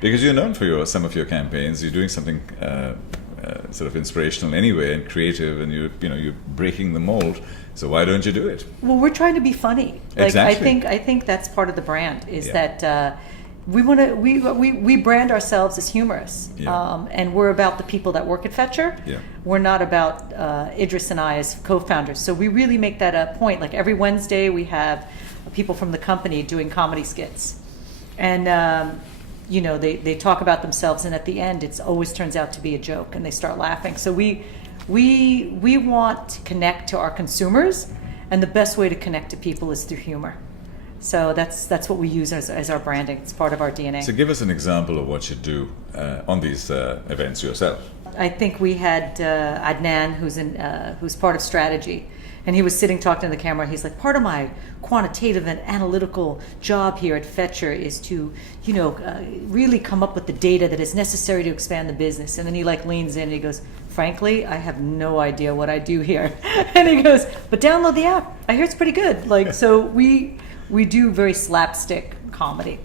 Because you're known for some of your campaigns. You're doing something sort of inspirational anyway and creative, and you're breaking the mold. So why don't you do it? Well, we're trying to be funny. Like, exactly. I think that's part of the brand is that we brand ourselves as humorous, and we're about the people that work at Fetchr. Yeah. We're not about Idris and I as co-founders. So we really make that a point. Like every Wednesday, we have people from the company doing comedy skits, and they talk about themselves, and at the end, it always turns out to be a joke, and they start laughing. So we want to connect to our consumers, and the best way to connect to people is through humor. So that's what we use as our branding. It's part of our DNA. So give us an example of what you do on these events yourself. I think we had Adnan, who's part of strategy, and he was sitting talking to the camera. He's like, part of my quantitative and analytical job here at Fetchr is to, really come up with the data that is necessary to expand the business. And then he leans in and he goes, frankly, I have no idea what I do here. And he goes, but download the app. I hear it's pretty good. So we do very slapstick comedy.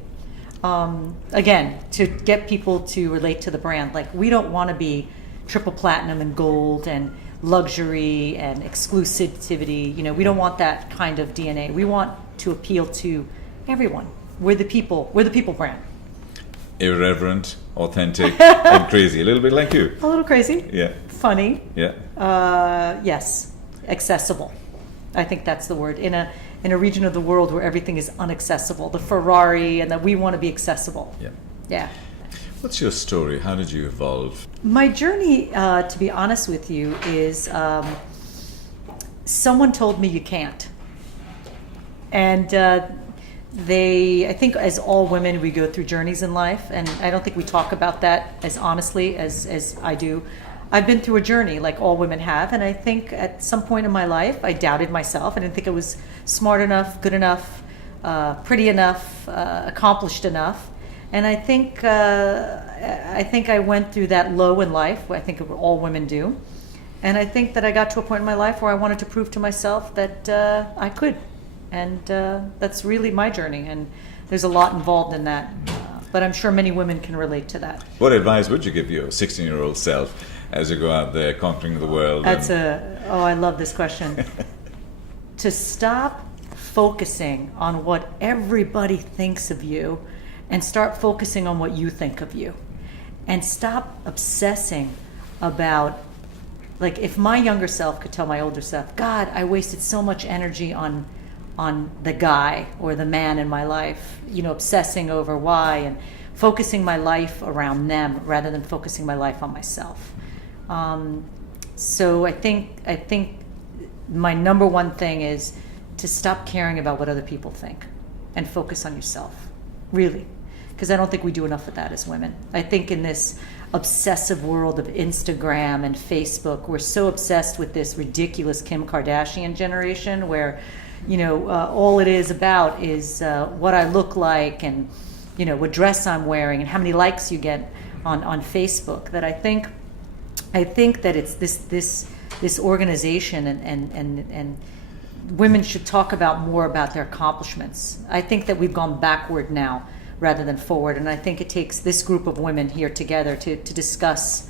Again, to get people to relate to the brand. Like, we don't want to be triple platinum and gold and luxury and exclusivity. We don't want that kind of DNA. We want to appeal to everyone. We're the people brand. Irreverent, authentic, and crazy. A little bit like you. A little crazy. Yeah. Funny. Yeah. Yes. Accessible. I think that's the word. In a region of the world where everything is unaccessible, the Ferrari, and that we want to be accessible. Yeah. Yeah. What's your story? How did you evolve? My journey, to be honest with you, is someone told me you can't. And I think as all women, we go through journeys in life, and I don't think we talk about that as honestly as I do. I've been through a journey like all women have, and I think at some point in my life, I doubted myself. I didn't think I was smart enough, good enough, pretty enough, accomplished enough. And I think I went through that low in life. I think all women do. And I think that I got to a point in my life where I wanted to prove to myself that I could. And that's really my journey. And there's a lot involved in that. But I'm sure many women can relate to that. What advice would you give your 16-year-old self as you go out there conquering the world? I love this question. To stop focusing on what everybody thinks of you and start focusing on what you think of you. And stop obsessing about, like, if my younger self could tell my older self, God, I wasted so much energy on the guy or the man in my life, obsessing over why and focusing my life around them rather than focusing my life on myself. So I think my number one thing is to stop caring about what other people think and focus on yourself, really. Because I don't think we do enough of that as women. I think in this obsessive world of Instagram and Facebook, we're so obsessed with this ridiculous Kim Kardashian generation where, all it is about is what I look like and, what dress I'm wearing and how many likes you get on Facebook. That I think that it's this organization and women should talk more about their accomplishments. I think that we've gone backward now rather than forward, and I think it takes this group of women here together to discuss,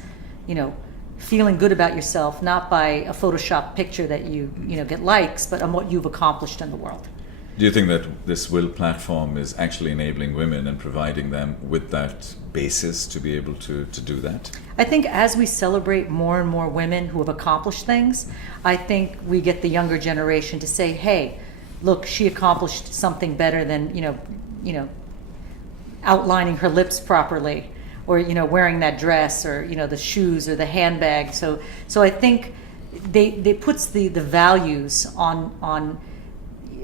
feeling good about yourself, not by a Photoshop picture that you get likes, but on what you've accomplished in the world. Do you think that this Will platform is actually enabling women and providing them with that basis to be able to do that? I think as we celebrate more and more women who have accomplished things, I think we get the younger generation to say, hey, look, she accomplished something better than, outlining her lips properly, or wearing that dress, or the shoes or the handbag. So I think they puts the values on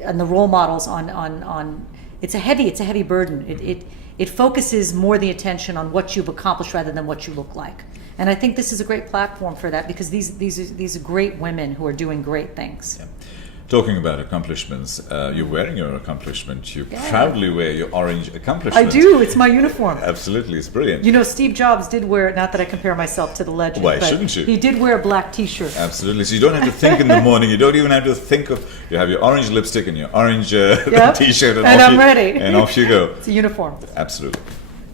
and the role models on. It's a heavy burden. It focuses more the attention on what you've accomplished rather than what you look like. And I think this is a great platform for that, because these are great women who are doing great things. Yeah. Talking about accomplishments, you're wearing your accomplishment. You proudly wear your orange accomplishment. I do. It's my uniform. Absolutely. It's brilliant. Steve Jobs did wear, not that I compare myself to the legend. Why but shouldn't you? He did wear a black t-shirt. Absolutely. So you don't have to think in the morning. You don't even have to think of, you have your orange lipstick and your orange t-shirt. And I'm ready. And off you go. It's a uniform. Absolutely.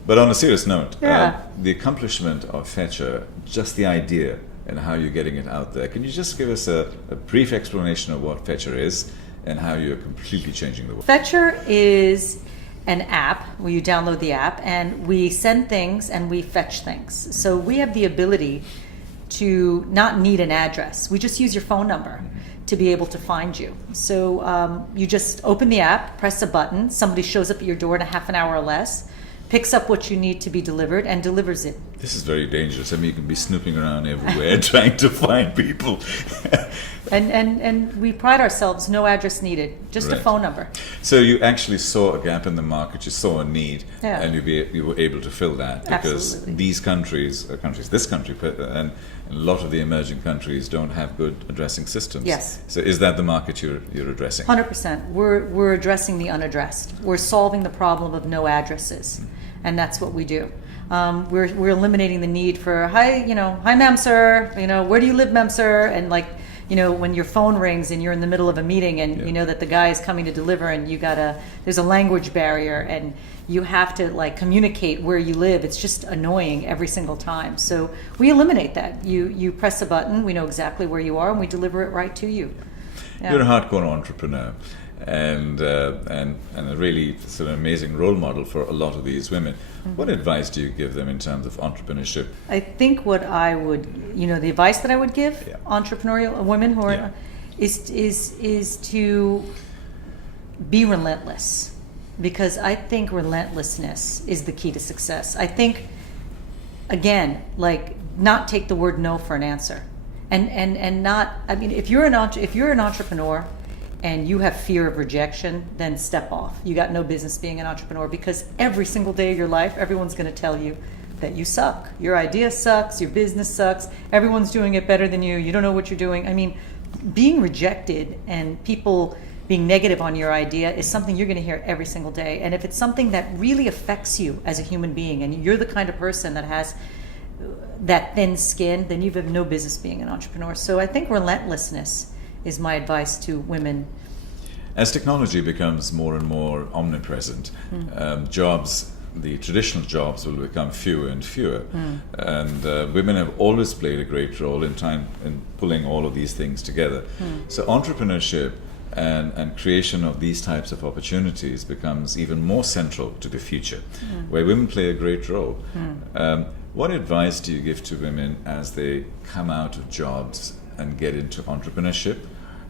But on a serious note, Yeah. the accomplishment of Fetchr, just the idea and how you're getting it out there. Can you just give us a brief explanation of what Fetchr is and how you're completely changing the world? Fetchr is an app where you download the app and we send things and we fetch things. So we have the ability to not need an address. We just use your phone number to be able to find you. So you just open the app, press a button, somebody shows up at your door in a half an hour or less, picks up what you need to be delivered and delivers it. This is very dangerous. I mean, you can be snooping around everywhere trying to find people. And we pride ourselves, no address needed, just a Right. phone number. So you actually saw a gap in the market, you saw a need, Yeah. and you were able to fill that because Absolutely. these this country, and a lot of the emerging countries don't have good addressing systems. Yes. So is that the market you're addressing? 100%. We're addressing the unaddressed. We're solving the problem of no addresses, and that's what we do. We're eliminating the need for hi ma'am sir, where do you live ma'am sir, and when your phone rings and you're in the middle of a meeting and Yeah. you know that the guy is coming to deliver and there's a language barrier and you have to communicate where you live. It's just annoying every single time. So we eliminate that. You press a button, we know exactly where you are, and we deliver it right to you. Yeah. You're a hardcore entrepreneur, and a really sort of amazing role model for a lot of these women. What advice do you give them in terms of entrepreneurship? I think what I would, the advice that I would give Yeah. entrepreneurial women who are Yeah. is to be relentless, because I think relentlessness is the key to success. I think, again, not take the word no for an answer, and not. I mean, if you're an entrepreneur and you have fear of rejection, then step off. You got no business being an entrepreneur, because every single day of your life, everyone's going to tell you that you suck. Your idea sucks, your business sucks, everyone's doing it better than you, you don't know what you're doing. I mean, being rejected and people being negative on your idea is something you're going to hear every single day. And if it's something that really affects you as a human being, and you're the kind of person that has that thin skin, then you have no business being an entrepreneur. So I think relentlessness is my advice to women. As technology becomes more and more omnipresent, the traditional jobs will become fewer and fewer. And women have always played a great role in pulling all of these things together. So entrepreneurship and creation of these types of opportunities becomes even more central to the future, where women play a great role. What advice do you give to women as they come out of jobs and get into entrepreneurship?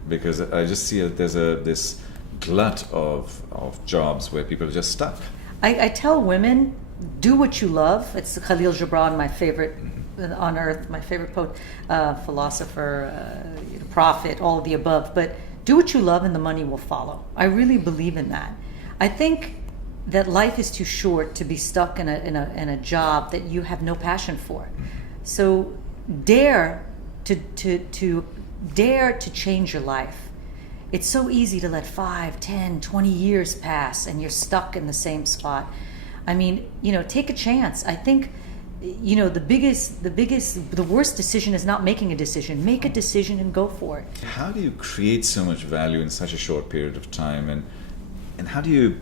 Because I just see there's this glut of jobs where people are just stuck. I tell women, do what you love. It's Khalil Gibran, my favorite on earth, my favorite poet, philosopher, prophet, all of the above. But do what you love and the money will follow. I really believe in that. I think that life is too short to be stuck in a job that you have no passion for. So dare to change your life. It's so easy to let 5, 10, 20 years pass and you're stuck in the same spot. I mean, take a chance. I think, the worst decision is not making a decision. Make a decision and go for it. How do you create so much value in such a short period of time, and how do you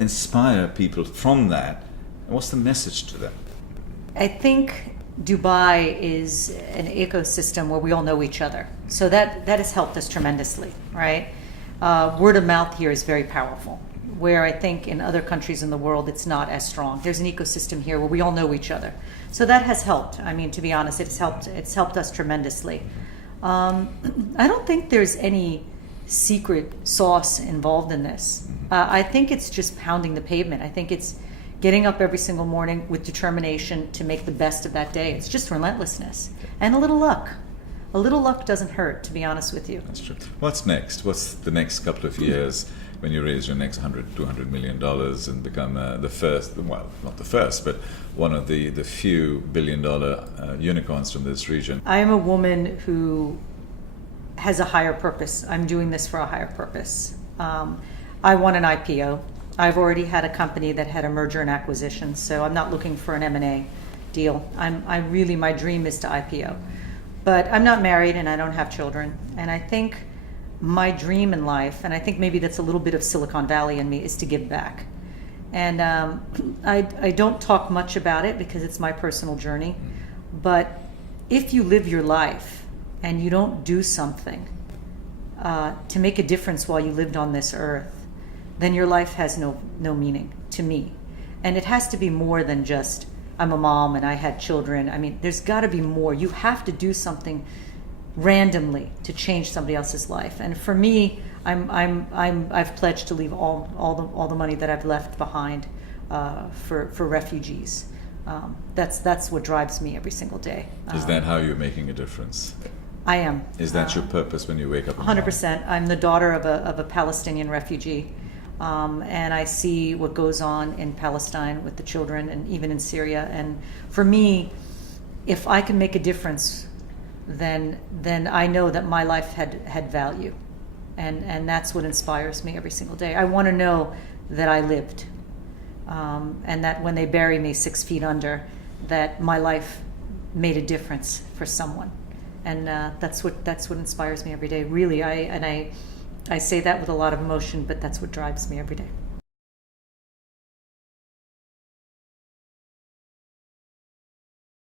inspire people from that? And what's the message to them? I think Dubai is an ecosystem where we all know each other. So that has helped us tremendously, right? Word of mouth here is very powerful, where I think in other countries in the world it's not as strong. There's an ecosystem here where we all know each other. So that has helped. I mean, to be honest, it's helped us tremendously. I don't think there's any secret sauce involved in this. I think it's just pounding the pavement. I think it's getting up every single morning with determination to make the best of that day. It's just relentlessness and a little luck. A little luck doesn't hurt, to be honest with you. That's true. What's next? What's the next couple of years when you raise your next $200 million and become the first, well, not the first, but one of the few billion-dollar unicorns from this region? I am a woman who has a higher purpose. I'm doing this for a higher purpose. I want an IPO. I've already had a company that had a merger and acquisition, so I'm not looking for an M&A deal. My dream is to IPO. But I'm not married and I don't have children. And I think my dream in life, and I think maybe that's a little bit of Silicon Valley in me, is to give back. And I don't talk much about it because it's my personal journey. But if you live your life and you don't do something to make a difference while you lived on this earth, then your life has no meaning to me. And it has to be more than just, I'm a mom and I had children. I mean, there's got to be more. You have to do something randomly to change somebody else's life. And for me, I've pledged to leave all the money that I've left behind for refugees. That's what drives me every single day. Is that how you're making a difference? I am. Is that your purpose when you wake up in the morning? 100%. I'm the daughter of a Palestinian refugee. And I see what goes on in Palestine with the children and even in Syria. And for me, if I can make a difference, then I know that my life had value. And that's what inspires me every single day. I want to know that I lived. And that when they bury me 6 feet under, that my life made a difference for someone. And that's what inspires me every day. Really, I say that with a lot of emotion, but that's what drives me every day.